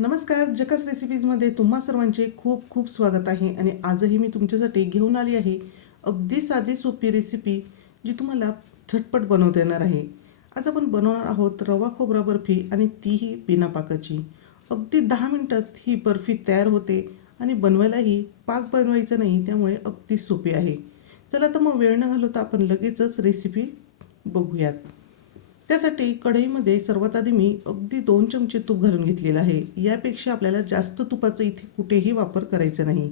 नमस्कार जकस रेसिपीजमध्ये तुम्हा सर्वांचे खूप खूप स्वागत आहे आणि आजही मी तुमच्यासाठी घेऊन आली आहे अगदी साधी सोपी रेसिपी जी तुम्हाला झटपट बनवता येणार आहे. आज आपण बनवणार आहोत रवा खोबरा बर्फी आणि तीही बिना पाकाची. अगदी दहा मिनटात ही बर्फी तयार होते आणि बनवायलाही पाक बनवायचा नाही त्यामुळे अगदी सोपी आहे. चला तर मग वेळ न घालवता आपण लगेचच रेसिपी बघूयात. त्यासाठी कढईमध्ये सर्वात आधी मी अगदी दोन चमचे तूप घालून घेतलेलं आहे. यापेक्षा आपल्याला जास्त तुपाचा इथे कुठेही वापर करायचा नाही.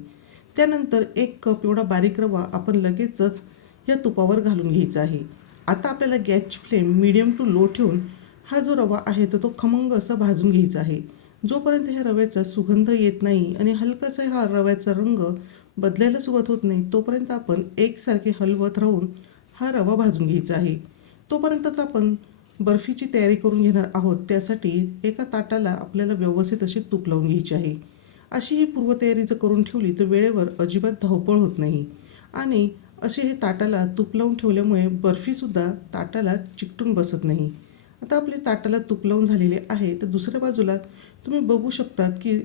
त्यानंतर एक कप एवढा बारीक रवा आपण लगेचच या तुपावर घालून घ्यायचा आहे. आता आपल्याला गॅसची फ्लेम मिडियम टू लो ठेवून हा जो रवा आहे तर तो खमंग असा भाजून घ्यायचा आहे. जोपर्यंत ह्या रव्याचा सुगंध येत नाही आणि हलकासा हा रव्याचा रंग बदलायला सुरुवात होत नाही तोपर्यंत आपण एकसारखे हलवत राहून हा रवा भाजून घ्यायचा आहे. तोपर्यंतच आपण बर्फीची तयारी करून घेणार आहोत त्यासाठी एका ताटाला आपल्याला व्यवस्थित अशी तूप लावून घ्यायची आहे. अशी ही पूर्वतयारी जर करून ठेवली तर वेळेवर अजिबात धावपळ होत नाही. आणि असे हे ताटाला तूप लावून ठेवल्यामुळे बर्फीसुद्धा ताटाला चिकटून बसत नाही. आता आपले ताटाला तूप लावून झालेले आहे तर दुसऱ्या बाजूला तुम्ही बघू शकतात की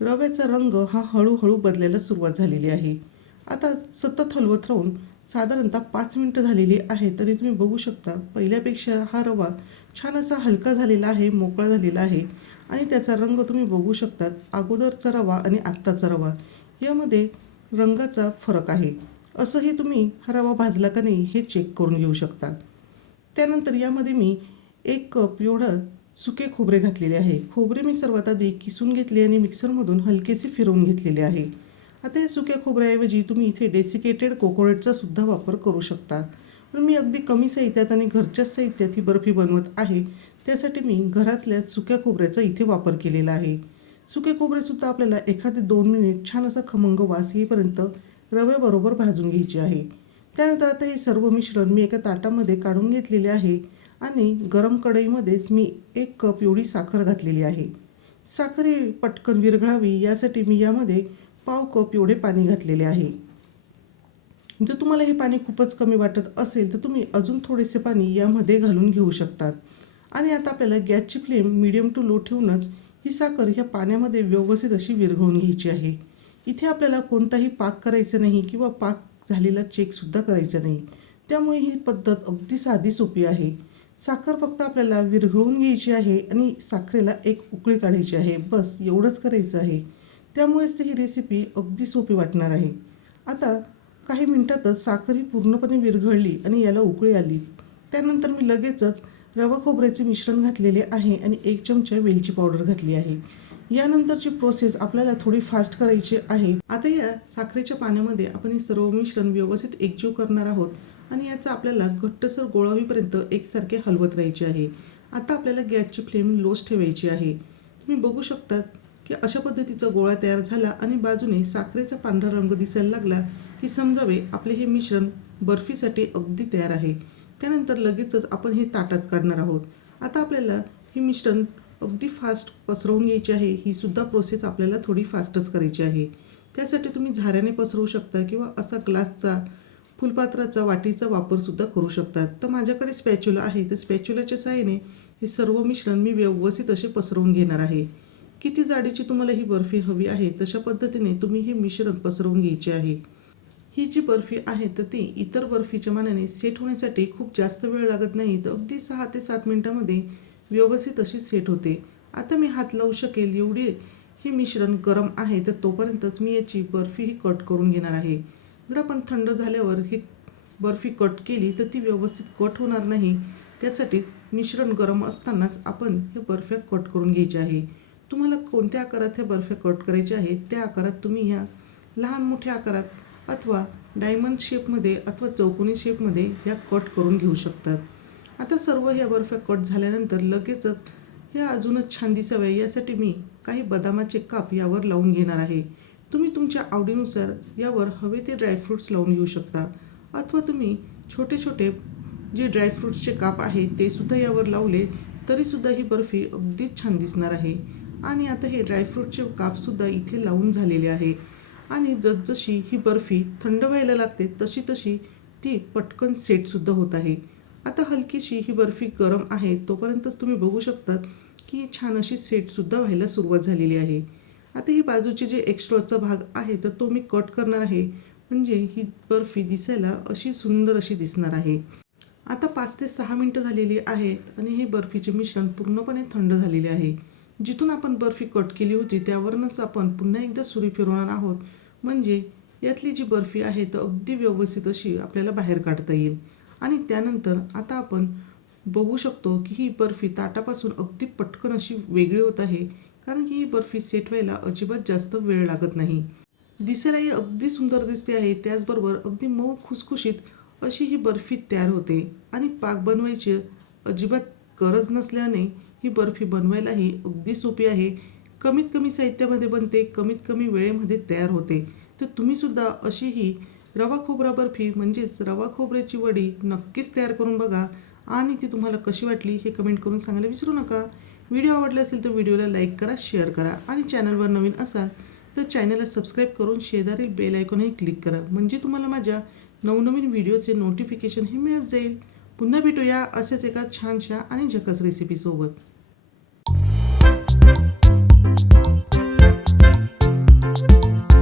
रव्याचा रंग हा हळूहळू बदलायला सुरुवात झालेली आहे. आता सतत हलवत राहून साधारणतः पाच मिनटं झालेली आहे तरी तुम्ही बघू शकता. पहिल्यापेक्षा हा रवा छान असा हलका झालेला आहे मोकळा झालेला आहे आणि त्याचा रंग तुम्ही बघू शकतात अगोदरचा रवा आणि आत्ताचा रवा. यामध्ये रंगाचा फरक आहे. असंही तुम्ही हा रवा भाजला का नाही हे चेक करून घेऊ शकता. त्यानंतर यामध्ये मी एक कप एवढं सुके खोबरे घातलेले आहे. खोबरे मी सर्वात आधी किसून घेतले आणि मिक्सरमधून हलकेसे फिरवून घेतलेले आहे. आता या सुक्या खोबऱ्याऐवजी तुम्ही इथे डेसिकेटेड कोकोनटचा सुद्धा वापर करू शकता. पण मी अगदी कमी साहित्यात आणि घरच्याच साहित्यात ही बर्फी बनवत आहे त्यासाठी मी घरातल्या सुक्या खोबऱ्याचा इथे वापर केलेला आहे. सुके खोबरेसुद्धा आपल्याला एखादे दोन मिनिट छान असा खमंग वास येईपर्यंत रव्याबरोबर भाजून घ्यायचे आहे. त्यानंतर आता हे सर्व मिश्रण मी एका ताटामध्ये काढून घेतलेले आहे आणि गरम कढईमध्येच मी एक कप एवढी साखर घातलेली आहे. साखर ही पटकन विरघळावी यासाठी मी यामध्ये पाव कप एवढे पाणी घातलेले आहे. जर तुम्हाला हे पाणी खूपच कमी वाटत असेल तर तुम्ही अजून थोडेसे पाणी यामध्ये घालून घेऊ शकतात. आणि आता आपल्याला गॅसची फ्लेम मिडियम टू लो ठेवूनच ही साखर ह्या पाण्यामध्ये व्यवस्थित अशी विरघळून घ्यायची आहे. इथे आपल्याला कोणताही पाक करायचा नाही किंवा पाक झालेला चेकसुद्धा करायचा नाही. त्यामुळे ही पद्धत अगदी साधी सोपी आहे. साखर फक्त आपल्याला विरघळून घ्यायची आहे आणि साखरेला एक उकळी काढायची आहे. बस एवढंच करायचं आहे. त्यामुळेच ही रेसिपी अगदी सोपी वाटणार आहे. आता काही मिनटातच साखर ही पूर्णपणे विरघळली आणि याला उकळी आली. त्यानंतर मी लगेचच रवा खोबऱ्याचे मिश्रण घातलेले आहे आणि एक चमचा वेलची पावडर घातली आहे. यानंतरची प्रोसेस आपल्याला थोडी फास्ट करायची आहे. आता या साखरेच्या पाण्यामध्ये आपण हे सर्व मिश्रण व्यवस्थित एकजीव करणार आहोत आणि याचा आपल्याला घट्टसर गोळा होईपर्यंत एकसारखे हलवत राहायचे आहे. आता आपल्याला गॅसची फ्लेम लोच ठेवायची आहे. तुम्ही बघू शकतात की अशा पद्धतीचा गोळा तयार झाला आणि बाजूने साखरेचा पांढरा रंग दिसायला लागला की समजावे आपले हे मिश्रण बर्फीसाठी अगदी तयार आहे. त्यानंतर लगेचच आपण हे ताटात काढणार आहोत. आता आपल्याला हे मिश्रण अगदी फास्ट पसरवून घ्यायचे आहे. ही सुद्धा प्रोसेस आपल्याला थोडी फास्टच करायची आहे. त्यासाठी तुम्ही झाऱ्याने पसरवू शकता किंवा असा ग्लासचा फुलपात्राचा वाटीचा वापरसुद्धा करू शकतात तर माझ्याकडे स्पॅच्युला आहे. तर स्पॅच्युलाच्या साहाय्याने हे सर्व मिश्रण मी व्यवस्थित असे पसरवून घेणार आहे. किती जाडीची तुम्हाला ही बर्फी हवी आहे? तशा पद्धतीने तुम्ही हे मिश्रण पसरवून घ्यायचे आहे. ही जी बर्फी आहे तर ती इतर बर्फीच्या मानाने सेट होण्यासाठी खूप जास्त वेळ लागत नाही तर अगदी सहा ते सात मिनटामध्ये व्यवस्थित अशी सेट होते. आता मी हात लावू शकेल एवढी हे मिश्रण गरम आहे तर तोपर्यंतच मी याची बर्फी ही कट करून घेणार आहे. जर आपण थंड झाल्यावर ही बर्फी कट केली तर ती व्यवस्थित कट होणार नाही. त्यासाठीच मिश्रण गरम असतानाच आपण हे बर्फ्या कट करून घ्यायची आहे. तुम्हाला कोणत्या आकारात ह्या बर्फ कट करायच्या आहेत त्या आकारात तुम्ही ह्या लहान मोठ्या आकारात अथवा डायमंड शेपमध्ये अथवा चौकोनी शेपमध्ये ह्या कट करून घेऊ शकतात. आता सर्व ह्या बर्फ कट झाल्यानंतर लगेचच ह्या अजूनच छान दिसाव्या यासाठी मी काही बदामाचे काप यावर लावून घेणार आहे. तुम्ही तुमच्या आवडीनुसार यावर हवे ते ड्रायफ्रूट्स लावून घेऊ शकता. अथवा तुम्ही छोटे छोटे जे ड्रायफ्रूट्सचे काप आहेत ते सुद्धा यावर लावले तरीसुद्धा ही बर्फी अगदीच छान दिसणार आहे. आणि आता हे ड्रायफ्रूटचे कापसुद्धा इथे लावून झालेले आहे. आणि जसजशी ही बर्फी थंड व्हायला लागते तशी तशी ती पटकन सेटसुद्धा होत आहे. आता हलकीशी ही बर्फी गरम आहे तोपर्यंतच तुम्ही बघू शकतात की छान अशी सेटसुद्धा व्हायला सुरुवात झालेली आहे. आता ही बाजूचे जे एक्स्ट्राचा भाग आहे तर तो मी कट करणार आहे. म्हणजे ही बर्फी दिसायला अशी सुंदर अशी दिसणार आहे. आता पाच ते सहा मिनटं झालेली आहेत आणि हे बर्फीचे मिश्रण पूर्णपणे थंड झालेले आहे. जिथून आपण बर्फी कट केली होती त्यावरूनच आपण पुन्हा एकदा सुरी फिरवणार आहोत. म्हणजे यातली जी बर्फी आहे तर अगदी व्यवस्थित अशी आपल्याला बाहेर काढता येईल. आणि त्यानंतर आता आपण बघू शकतो की ही बर्फी ताटापासून अगदी पटकन अशी वेगळी होत आहे कारण की ही बर्फी सेट व्हायला अजिबात जास्त वेळ लागत नाही. दिसायलाही अगदी सुंदर दिसते आहे त्याचबरोबर अगदी मऊ खुसखुशीत अशी ही बर्फी तयार होते. आणि पाक बनवायची अजिबात गरज नसल्याने ही बर्फी बनवायलाही अगदी सोपी आहे. कमीत कमी साहित्यामध्ये बनते कमीत कमी वेळेमध्ये तयार होते. तर तुम्हीसुद्धा अशी ही रवा खोबरा बर्फी म्हणजेच रवा खोबऱ्याची वडी नक्कीच तयार करून बघा. आणि ती तुम्हाला कशी वाटली हे कमेंट करून सांगायला विसरू नका. व्हिडिओ आवडला असेल तर व्हिडिओला लाईक करा शेअर करा. आणि चॅनलवर नवीन असाल तर चॅनलला सबस्क्राईब करून शेजारील बेल आयकॉनही क्लिक करा. म्हणजे तुम्हाला माझ्या नवनवीन व्हिडिओचे नोटिफिकेशन हे मिळत जाईल. पुन्हा भेटूया असेच एका छानशा आणि झकस रेसिपीसोबत Thank you.